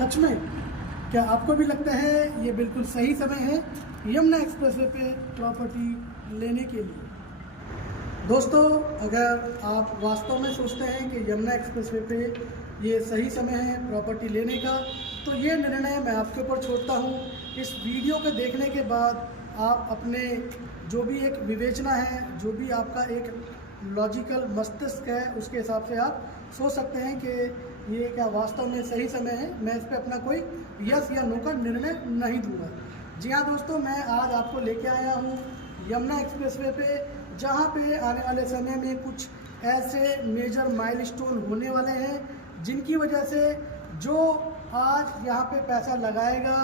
सच में क्या आपको भी लगता है ये बिल्कुल सही समय है यमुना एक्सप्रेसवे पे प्रॉपर्टी लेने के लिए? दोस्तों, अगर आप वास्तव में सोचते हैं कि यमुना एक्सप्रेसवे पे ये सही समय है प्रॉपर्टी लेने का, तो ये निर्णय मैं आपके ऊपर छोड़ता हूँ। इस वीडियो को देखने के बाद आप अपने जो भी एक विवेचना है, जो भी आपका एक लॉजिकल मस्तिष्क है, उसके हिसाब से आप सोच सकते हैं कि ये क्या वास्तव में सही समय है। मैं इस पर अपना कोई यस या नो का निर्णय नहीं दूंगा। जी हाँ दोस्तों, मैं आज आपको लेके आया हूँ यमुना एक्सप्रेसवे पे, जहाँ पे आने वाले समय में कुछ ऐसे मेजर माइलस्टोन होने वाले हैं जिनकी वजह से जो आज यहाँ पे पैसा लगाएगा,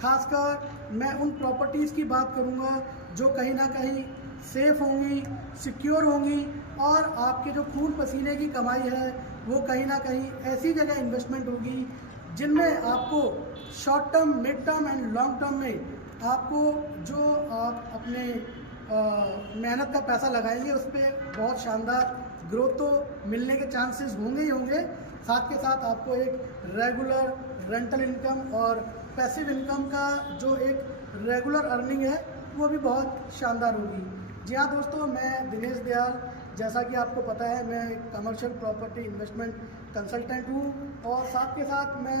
खासकर मैं उन प्रॉपर्टीज़ की बात करूँगा जो कहीं ना कहीं सेफ होंगी, सिक्योर होंगी और आपके जो खून पसीने की कमाई है वो कहीं ना कहीं ऐसी जगह इन्वेस्टमेंट होगी जिनमें आपको short term, mid term and long term में आपको जो आप अपने मेहनत का पैसा लगाएंगे उस पर बहुत शानदार ग्रोथ तो मिलने के चांसेस होंगे ही होंगे। साथ के साथ आपको एक रेगुलर रेंटल इनकम और पैसिव इनकम का जो एक रेगुलर अर्निंग है वो भी बहुत शानदार होगी। जी हाँ दोस्तों, मैं दिनेश दयाल, जैसा कि आपको पता है मैं कमर्शियल प्रॉपर्टी इन्वेस्टमेंट कंसल्टेंट हूँ और साथ के साथ मैं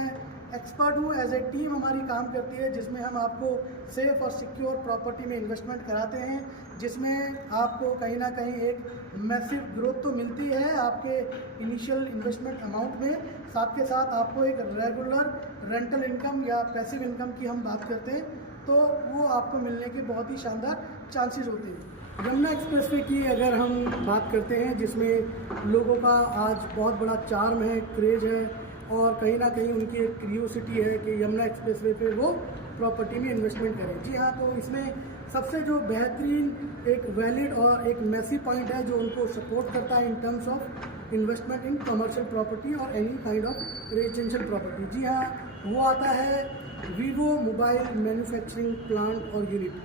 एक्सपर्ट हूँ। एज ए टीम हमारी काम करती है जिसमें हम आपको सेफ और सिक्योर प्रॉपर्टी में इन्वेस्टमेंट कराते हैं, जिसमें आपको कहीं ना कहीं एक मैसिव ग्रोथ तो मिलती है आपके इनिशियल इन्वेस्टमेंट अमाउंट में। साथ के साथ आपको एक रेगुलर रेंटल इनकम या पैसिव इनकम की हम बात करते हैं तो वो आपको मिलने के बहुत ही शानदार चांसेस होते हैं। यमुना एक्सप्रेसवे की अगर हम बात करते हैं, जिसमें लोगों का आज बहुत बड़ा चार्म है, क्रेज है और कहीं ना कहीं उनकी एक क्यूरियोसिटी है कि यमुना एक्सप्रेसवे पे वो प्रॉपर्टी में इन्वेस्टमेंट करें। जी हाँ, तो इसमें सबसे जो बेहतरीन एक वैलिड और एक मैसी पॉइंट है जो उनको सपोर्ट करता है in terms of investment in commercial property और any kind of residential property. जी हाँ, वो आता है वीवो मोबाइल मैन्युफैक्चरिंग प्लांट और यूनिट।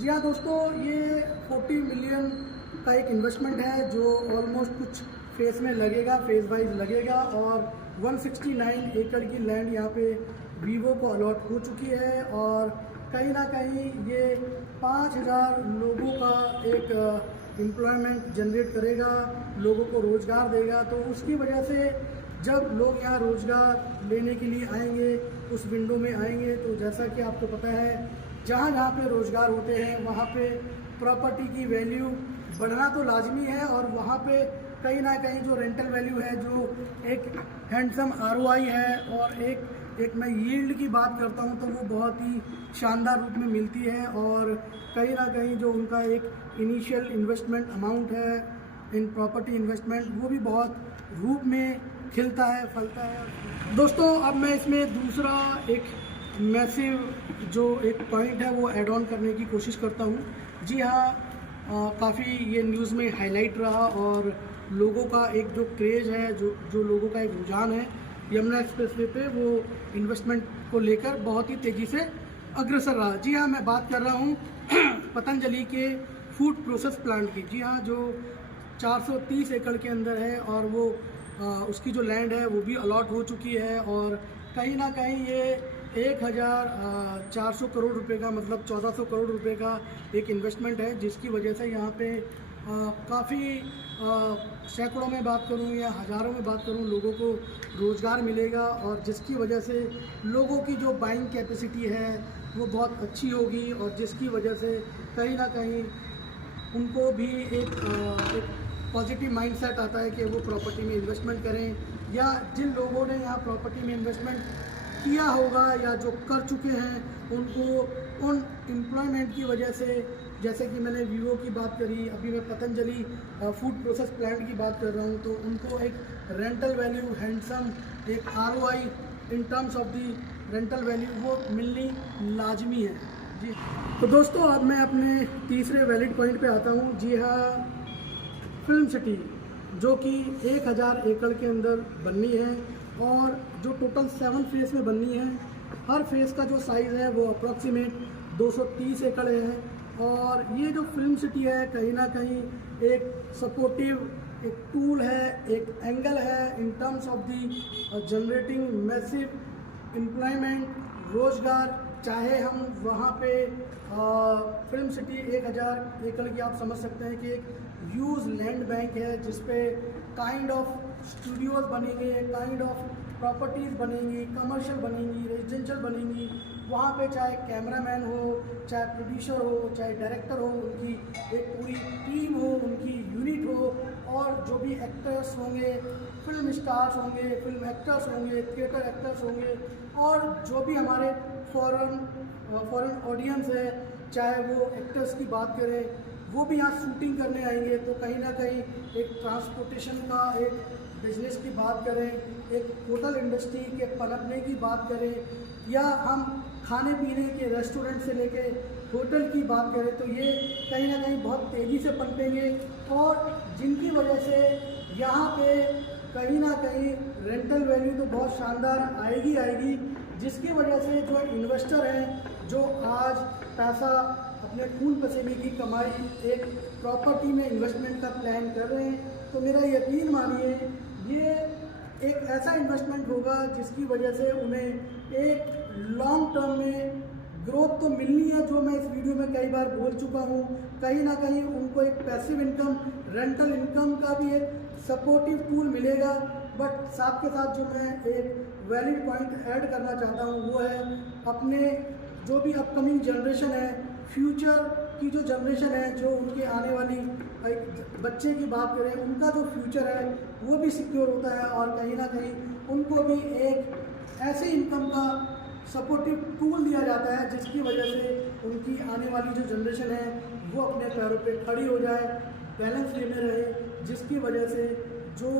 जी हाँ दोस्तों, ये 40 मिलियन का एक इन्वेस्टमेंट है जो ऑलमोस्ट कुछ फेज़ में लगेगा, फेज़ वाइज लगेगा और 169 एकड़ की लैंड यहाँ पे वीवो को अलॉट हो चुकी है और कहीं ना कहीं ये 5000 लोगों का एक एम्प्लॉयमेंट जनरेट करेगा, लोगों को रोज़गार देगा। तो उसकी वजह से जब लोग यहाँ रोज़गार लेने के लिए आएंगे, उस विंडो में आएंगे, तो जैसा कि आपको पता है जहाँ जहाँ पे रोज़गार होते हैं वहाँ पे प्रॉपर्टी की वैल्यू बढ़ना तो लाजमी है और वहाँ पे कहीं ना कहीं जो रेंटल वैल्यू है, जो एक हैंडसम आरओआई है और एक मैं यील्ड की बात करता हूँ तो वो बहुत ही शानदार रूप में मिलती है और कहीं ना कहीं जो उनका एक इनिशियल इन्वेस्टमेंट अमाउंट है इन प्रॉपर्टी इन्वेस्टमेंट वो भी बहुत रूप में खिलता है, फलता है। दोस्तों, अब मैं इसमें दूसरा एक मैसिव जो एक पॉइंट है वो ऐड ऑन करने की कोशिश करता हूँ। जी हाँ, काफ़ी ये न्यूज़ में हाईलाइट रहा और लोगों का एक जो क्रेज़ है, जो लोगों का एक रुझान है यमुना एक्सप्रेसवे पे, वो इन्वेस्टमेंट को लेकर बहुत ही तेज़ी से अग्रसर रहा। जी हाँ, मैं बात कर रहा हूँ पतंजलि के फूड प्रोसेस प्लांट की। जी हाँ, जो 430 एकड़ के अंदर है और वो उसकी जो लैंड है वो भी अलॉट हो चुकी है और कहीं ना कहीं ये 1400 करोड़ रुपए का, मतलब 1400 करोड़ रुपए का एक इन्वेस्टमेंट है, जिसकी वजह से यहाँ पे काफ़ी सैकड़ों में बात करूँ या हज़ारों में बात करूँ लोगों को रोज़गार मिलेगा और जिसकी वजह से लोगों की जो बाइंग कैपेसिटी है वो बहुत अच्छी होगी और जिसकी वजह से कहीं ना कहीं उनको भी एक पॉजिटिव माइंडसेट आता है कि वो प्रॉपर्टी में इन्वेस्टमेंट करें, या जिन लोगों ने यहाँ प्रॉपर्टी में इन्वेस्टमेंट किया होगा या जो कर चुके हैं उनको उन एम्प्लॉयमेंट की वजह से, जैसे कि मैंने वीवो की बात करी, अभी मैं पतंजलि फूड प्रोसेस प्लांट की बात कर रहा हूँ, तो उनको एक रेंटल वैल्यू, हैंडसम एक ROI in terms of the rental value वो मिलनी लाजमी है। जी तो दोस्तों, अब मैं अपने तीसरे वैलिड पॉइंट पे आता हूँ। जी हाँ, फिल्म सिटी जो कि 1000 एकड़ के अंदर बननी है और जो टोटल 7 फेज़ में बननी है। हर फेज़ का जो साइज़ है वो अप्रॉक्सीमेट 230 एकड़ है और ये जो फिल्म सिटी है कहीं ना कहीं एक सपोर्टिव एक टूल है, एक एंगल है in terms of the generating massive employment, रोज़गार, चाहे हम वहाँ पे फिल्म सिटी 1000 एकड़ की आप समझ सकते हैं कि एक यूज लैंड बैंक है जिस पे काइंड ऑफ स्टूडियोज बनेंगे, काइंड ऑफ प्रॉपर्टीज़ बनेंगी, कमर्शियल बनेंगी, रेजिडेंशियल बनेंगी। वहाँ पे चाहे कैमरामैन हो, चाहे प्रोड्यूसर हो, चाहे डायरेक्टर हो, उनकी एक पूरी टीम हो, उनकी यूनिट हो, और जो भी एक्टर्स होंगे, फिल्म स्टार्स होंगे, फिल्म एक्टर्स होंगे, थिएटर एक्टर्स होंगे, और जो भी हमारे फॉरेन ऑडियंस है, चाहे वो एक्टर्स की बात करें, वो भी यहाँ शूटिंग करने आएंगे। तो कहीं ना कहीं एक ट्रांसपोर्टेशन का एक बिजनेस की बात करें, एक होटल इंडस्ट्री के पनपने की बात करें, या हम खाने पीने के रेस्टोरेंट से लेके होटल की बात करें, तो ये कहीं ना कहीं बहुत तेज़ी से पनपेंगे, और जिनकी वजह से यहाँ पे कहीं ना कहीं रेंटल वैल्यू तो बहुत शानदार आएगी, जिसकी वजह से जो इन्वेस्टर हैं, जो आज पैसा अपने खून पसीने की कमाई एक प्रॉपर्टी में इन्वेस्टमेंट का प्लान कर रहे हैं, तो मेरा यकीन मानिए ये एक ऐसा इन्वेस्टमेंट होगा जिसकी वजह से उन्हें एक लॉन्ग टर्म में ग्रोथ तो मिलनी है, जो मैं इस वीडियो में कई बार बोल चुका हूँ। कहीं ना कहीं उनको एक पैसिव इनकम, रेंटल इनकम का भी एक सपोर्टिव टूल मिलेगा। बट साथ के साथ जो मैं एक वैलिड पॉइंट ऐड करना चाहता हूँ वो है अपने जो भी अपकमिंग जनरेशन है, फ्यूचर की जो जनरेशन है, जो उनके आने वाली बच्चे की बात करें, उनका जो फ्यूचर है वो भी सिक्योर होता है, और कहीं ना कहीं उनको भी एक ऐसे इनकम का सपोर्टिव टूल दिया जाता है जिसकी वजह से उनकी आने वाली जो जनरेशन है वो अपने पैरों पे खड़ी हो जाए, बैलेंस लेने रहे, जिसकी वजह से जो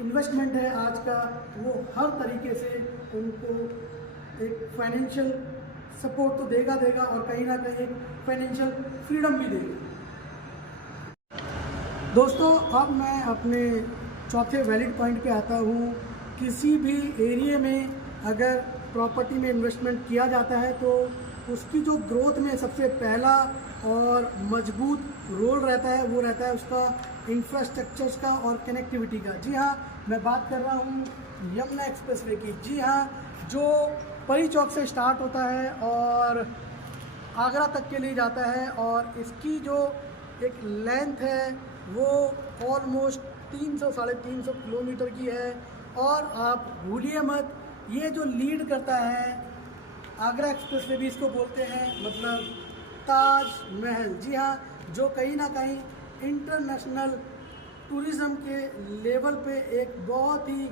इन्वेस्टमेंट है आज का वो हर तरीके से उनको एक फाइनेंशियल सपोर्ट तो देगा और कहीं ना कहीं फाइनेंशियल फ्रीडम भी देगा। दोस्तों, अब मैं अपने चौथे वैलिड पॉइंट पे आता हूँ। किसी भी एरिया में अगर प्रॉपर्टी में इन्वेस्टमेंट किया जाता है तो उसकी जो ग्रोथ में सबसे पहला और मजबूत रोल रहता है वो रहता है उसका इंफ्रास्ट्रक्चर्स का और कनेक्टिविटी का। जी हाँ, मैं बात कर रहा हूँ यमुना एक्सप्रेसवे की। जी हाँ, जो परी चौक से स्टार्ट होता है और आगरा तक के लिए जाता है, और इसकी जो एक लेंथ है वो ऑलमोस्ट 300-350 किलोमीटर की है। और आप भूलिए मत, ये जो लीड करता है आगरा एक्सप्रेसवे भी इसको बोलते हैं, मतलब ताज महल। जी हाँ, जो कहीं ना कहीं इंटरनेशनल टूरिज़्म के लेवल पे एक बहुत ही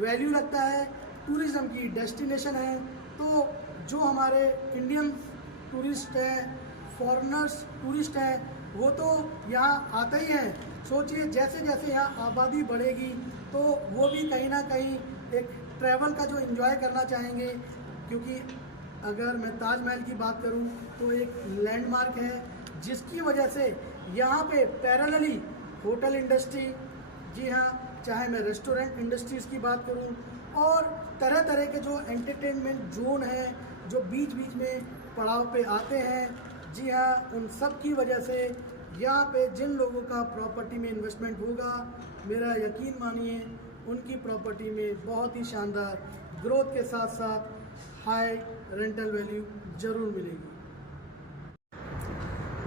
वैल्यू रखता है, टूरिज़्म की डेस्टिनेशन है। तो जो हमारे इंडियन टूरिस्ट हैं, फॉरेनर्स टूरिस्ट हैं, वो तो यहाँ आते ही हैं। सोचिए जैसे जैसे यहाँ आबादी बढ़ेगी तो वो भी कहीं ना कहीं एक ट्रैवल का जो एंजॉय करना चाहेंगे, क्योंकि अगर मैं ताजमहल की बात करूँ तो एक लैंडमार्क है जिसकी वजह से यहाँ पे पैरेलली होटल इंडस्ट्री, जी हाँ, चाहे मैं रेस्टोरेंट इंडस्ट्रीज़ की बात करूँ, और तरह तरह के जो एंटरटेनमेंट जोन हैं जो बीच बीच में पड़ाव पे आते हैं, जी हाँ, उन सब की वजह से यहाँ पे जिन लोगों का प्रॉपर्टी में इन्वेस्टमेंट होगा, मेरा यकीन मानिए उनकी प्रॉपर्टी में बहुत ही शानदार ग्रोथ के साथ साथ हाई रेंटल वैल्यू ज़रूर मिलेगी।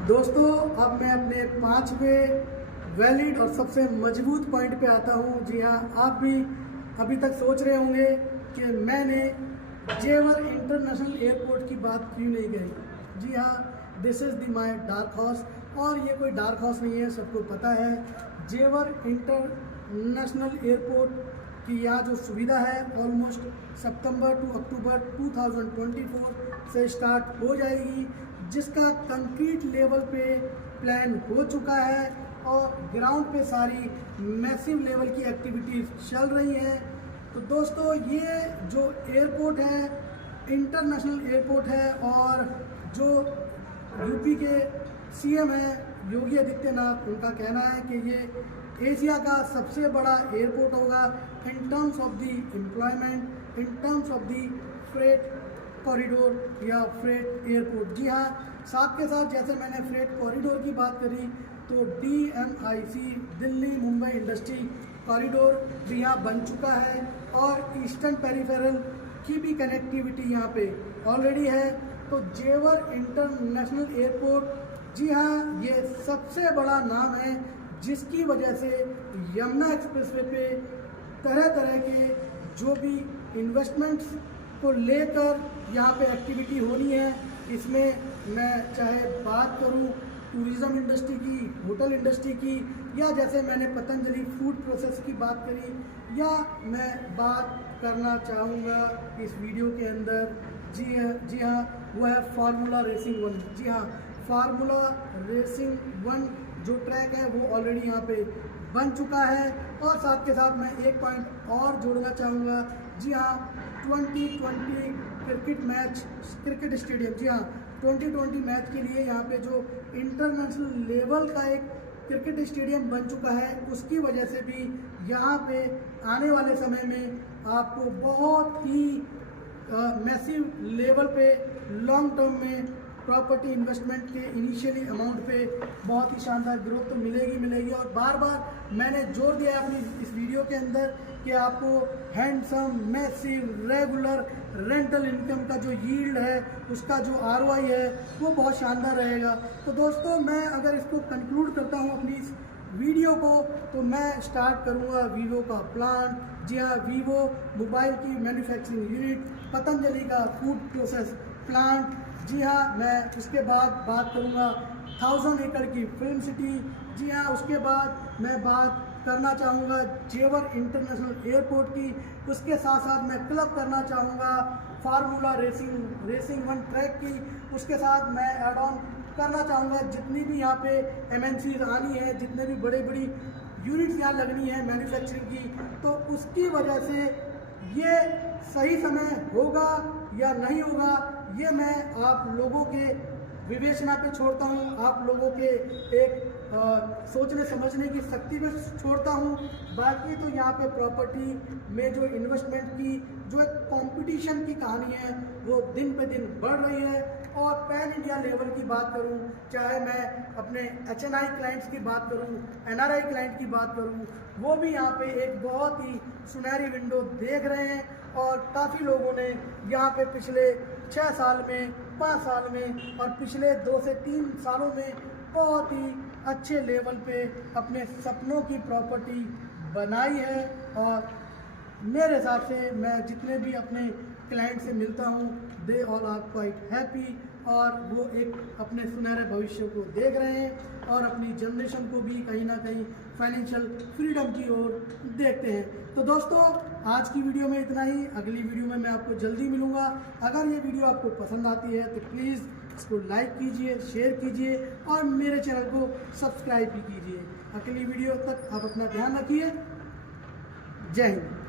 दोस्तों, अब मैं अपने 5वें वैलिड और सबसे मजबूत पॉइंट पे आता हूँ। जी हाँ, आप भी अभी तक सोच रहे होंगे कि मैंने जेवर इंटरनेशनल एयरपोर्ट की बात क्यों नहीं कही। जी हाँ, this is the my dark horse, और ये कोई डार्क हॉर्स नहीं है, सबको पता है। जेवर इंटरनेशनल एयरपोर्ट की यहाँ जो सुविधा है ऑलमोस्ट सितंबर टू अक्टूबर 2024 से स्टार्ट हो जाएगी, जिसका कंक्रीट लेवल पे प्लान हो चुका है और ग्राउंड पे सारी मैसिव लेवल की एक्टिविटीज़ चल रही हैं। तो दोस्तों, ये जो एयरपोर्ट है इंटरनेशनल एयरपोर्ट है, और जो यूपी के सीएम हैं योगी आदित्यनाथ, उनका कहना है कि ये एशिया का सबसे बड़ा एयरपोर्ट होगा इन terms of the employment, in terms of the freight corridor या फ्रेट एयरपोर्ट। जी हाँ, साथ के साथ जैसे मैंने फ्रेट कॉरिडोर की बात करी तो DMIC Delhi Mumbai industry corridor भी यहाँ बन चुका है, और ईस्टर्न पेरिफेरल की भी कनेक्टिविटी यहाँ पे ऑलरेडी है। तो जेवर इंटरनेशनल एयरपोर्ट, जी हाँ, ये सबसे बड़ा नाम है जिसकी वजह से यमुना एक्सप्रेसवे पे तरह तरह के जो भी इन्वेस्टमेंट्स को लेकर यहाँ पे एक्टिविटी हो रही है। इसमें मैं चाहे बात करूँ टूरिज़्म इंडस्ट्री की, होटल इंडस्ट्री की, या जैसे मैंने पतंजलि फूड प्रोसेस की बात करी, या मैं बात करना चाहूँगा इस वीडियो के अंदर, जी हाँ, वो है फार्मूला रेसिंग 1। जी हाँ, फार्मूला रेसिंग 1 जो ट्रैक है वो ऑलरेडी यहाँ पे बन चुका है। और साथ के साथ मैं एक पॉइंट और जोड़ना चाहूँगा, जी हाँ, 2020 क्रिकेट स्टेडियम, जी हाँ, 2020 मैच के लिए यहाँ पे जो इंटरनेशनल लेवल का एक क्रिकेट स्टेडियम बन चुका है, उसकी वजह से भी यहाँ पे आने वाले समय में आपको बहुत ही मैसिव लेवल पे लॉन्ग टर्म में प्रॉपर्टी इन्वेस्टमेंट के इनिशियली अमाउंट पे बहुत ही शानदार ग्रोथ तो मिलेगी। और बार बार मैंने जोर दिया है अपनी इस वीडियो के अंदर कि आपको handsome massive regular rental income का जो यील्ड है, उसका जो ROI है, वो बहुत शानदार रहेगा। तो दोस्तों, मैं अगर इसको कंक्लूड करता हूँ अपनी इस वीडियो को, तो मैं स्टार्ट करूँगा वीवो का प्लांट, जी हाँ, वीवो मोबाइल की मैन्युफैक्चरिंग यूनिट, पतंजलि का फूड प्रोसेस प्लांट, जी हाँ, मैं उसके बाद बात करूँगा 1000 एकड़ की फिल्म सिटी, जी हाँ, उसके बाद मैं बात करना चाहूँगा जेवर इंटरनेशनल एयरपोर्ट की, उसके साथ साथ मैं क्लब करना चाहूँगा फार्मूला रेसिंग 1 ट्रैक की, उसके साथ मैं ऐड ऑन करना चाहूँगा जितनी भी यहाँ पे MNCs आनी है, जितने भी बड़ी यूनिट्स यहाँ लगनी है मैन्युफैक्चरिंग की, तो उसकी वजह से ये सही समय होगा या नहीं होगा, ये मैं आप लोगों के विवेचना पे छोड़ता हूँ, आप लोगों के एक सोचने समझने की शक्ति पे छोड़ता हूँ। बाकी तो यहाँ पे प्रॉपर्टी में जो इन्वेस्टमेंट की जो एक कंपटीशन की कहानी है, वो दिन पे दिन बढ़ रही है। और पैन इंडिया लेवल की बात करूँ, चाहे मैं अपने HNI क्लाइंट्स की बात करूँ, NRI क्लाइंट की बात करूँ, वो भी यहाँ पे एक बहुत ही सुनहरी विंडो देख रहे हैं। और काफ़ी लोगों ने यहाँ पे पिछले 6 साल में, 5 साल में और पिछले 2 से 3 सालों में बहुत ही अच्छे लेवल पे अपने सपनों की प्रॉपर्टी बनाई है। और मेरे हिसाब से मैं जितने भी अपने क्लाइंट से मिलता हूँ, they all are quite happy, और वो एक अपने सुनहरे भविष्य को देख रहे हैं और अपनी जनरेशन को भी कहीं ना कहीं फाइनेंशियल फ्रीडम की ओर देखते हैं। तो दोस्तों, आज की वीडियो में इतना ही। अगली वीडियो में मैं आपको जल्दी मिलूँगा। अगर ये वीडियो आपको पसंद आती है तो प्लीज़ इसको लाइक कीजिए, शेयर कीजिए और मेरे चैनल को सब्सक्राइब भी कीजिए। अगली वीडियो तक आप अपना ध्यान रखिए। जय हिंद।